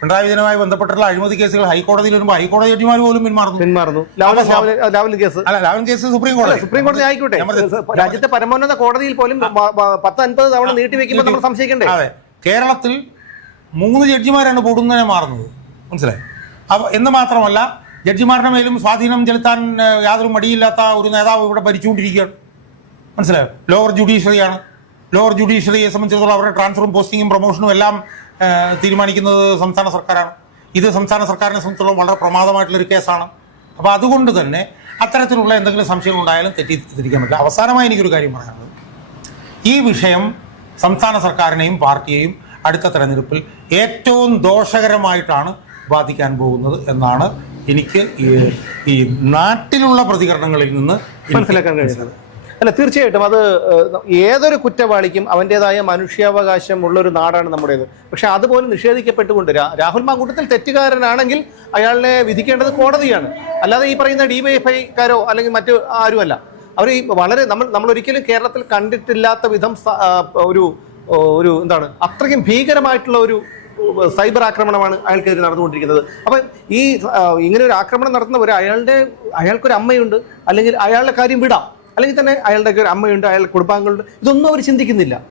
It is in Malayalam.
പിണറായി വിജയനുമായി ബന്ധപ്പെട്ടുള്ള അഴിമതി കേസുകൾ ഹൈക്കോടതിയിൽ വരുമ്പോൾ ഹൈക്കോടതി ജഡ്ജിമാർ പോലും പിന്മാറുന്നു. ലാവലിൻ കേസ് സുപ്രീം കോടതി ആയിക്കോട്ടെ, രാജ്യത്തെ പരമോന്നത കോടതിയിൽ പോലും 10-50 തവണ നീട്ടിവെക്കുമ്പോൾ നമ്മൾ സംശയിക്കണ്ടേ? അതെ, കേരളത്തിൽ 3 ജഡ്ജിമാരാണ് പൊടുന്നതിനെ മാറുന്നത്, മനസ്സിലായി? എന്ന് മാത്രമല്ല, ജഡ്ജിമാരുടെ മേലും സ്വാധീനം ചെലുത്താൻ യാതൊരു മടിയില്ലാത്ത ഒരു നേതാവ് ഇവിടെ ഭരിച്ചുകൊണ്ടിരിക്കുകയാണ്, മനസ്സിലായോ? ലോവർ ജുഡീഷ്യറിയാണ്. ലോവർ ജുഡീഷ്യറിയെ സംബന്ധിച്ചിടത്തോളം അവരുടെ ട്രാൻസ്ഫറും പോസ്റ്റിങ്ങും പ്രൊമോഷനും എല്ലാം തീരുമാനിക്കുന്നത് സംസ്ഥാന സർക്കാരാണ്. ഇത് സംസ്ഥാന സർക്കാരിനെ സംബന്ധിച്ചിടത്തോളം വളരെ പ്രമാദമായിട്ടുള്ളൊരു കേസാണ്. അപ്പോൾ അതുകൊണ്ട് തന്നെ അത്തരത്തിലുള്ള എന്തെങ്കിലും സംശയം ഉണ്ടായാലും തെറ്റിദ്ധരിക്കാൻ പറ്റില്ല. അവസാനമായി എനിക്കൊരു കാര്യം പറയാനുള്ളത്, ഈ വിഷയം സംസ്ഥാന സർക്കാരിനെയും പാർട്ടിയെയും അടുത്ത തെരഞ്ഞെടുപ്പിൽ ഏറ്റവും ദോഷകരമായിട്ടാണ് ബാധിക്കാൻ പോകുന്നത് എന്നാണ് എനിക്ക് ഈ നാട്ടിലുള്ള പ്രതികരണങ്ങളിൽ നിന്ന് മനസ്സിലാക്കാൻ കഴിയുന്നത്. അല്ല, തീർച്ചയായിട്ടും അത് ഏതൊരു കുറ്റവാളിക്കും അവൻ്റെതായ മനുഷ്യാവകാശം ഉള്ളൊരു നാടാണ് നമ്മുടേത്. പക്ഷെ അതുപോലും നിഷേധിക്കപ്പെട്ടുകൊണ്ട് രാഹുൽ മാങ്കൂട്ടത്തിൽ തെറ്റുകാരനാണെങ്കിൽ അയാളെ വിധിക്കേണ്ടത് കോടതിയാണ്, അല്ലാതെ ഈ പറയുന്ന DYFIക്കാരോ അല്ലെങ്കിൽ മറ്റു ആരുമല്ല. അവർ ഈ വളരെ നമ്മൾ ഒരിക്കലും കേരളത്തിൽ കണ്ടിട്ടില്ലാത്ത വിധം ഒരു എന്താണ് അത്രയ്ക്കും ഭീകരമായിട്ടുള്ള ഒരു സൈബർ ആക്രമണമാണ് അയാൾക്കെതിരെ നടന്നുകൊണ്ടിരിക്കുന്നത്. അപ്പം ഇങ്ങനെ ഒരു ആക്രമണം നടത്തുന്നവർ അയാൾക്കൊരു അമ്മയുണ്ട്, അല്ലെങ്കിൽ അയാളുടെ കാര്യം വിടാം, അല്ലെങ്കിൽ തന്നെ അയാളുടെ ഒരു അമ്മയുണ്ട്, അയാളുടെ കുടുംബാംഗങ്ങളുണ്ട്, ഇതൊന്നും അവർ ചിന്തിക്കുന്നില്ല.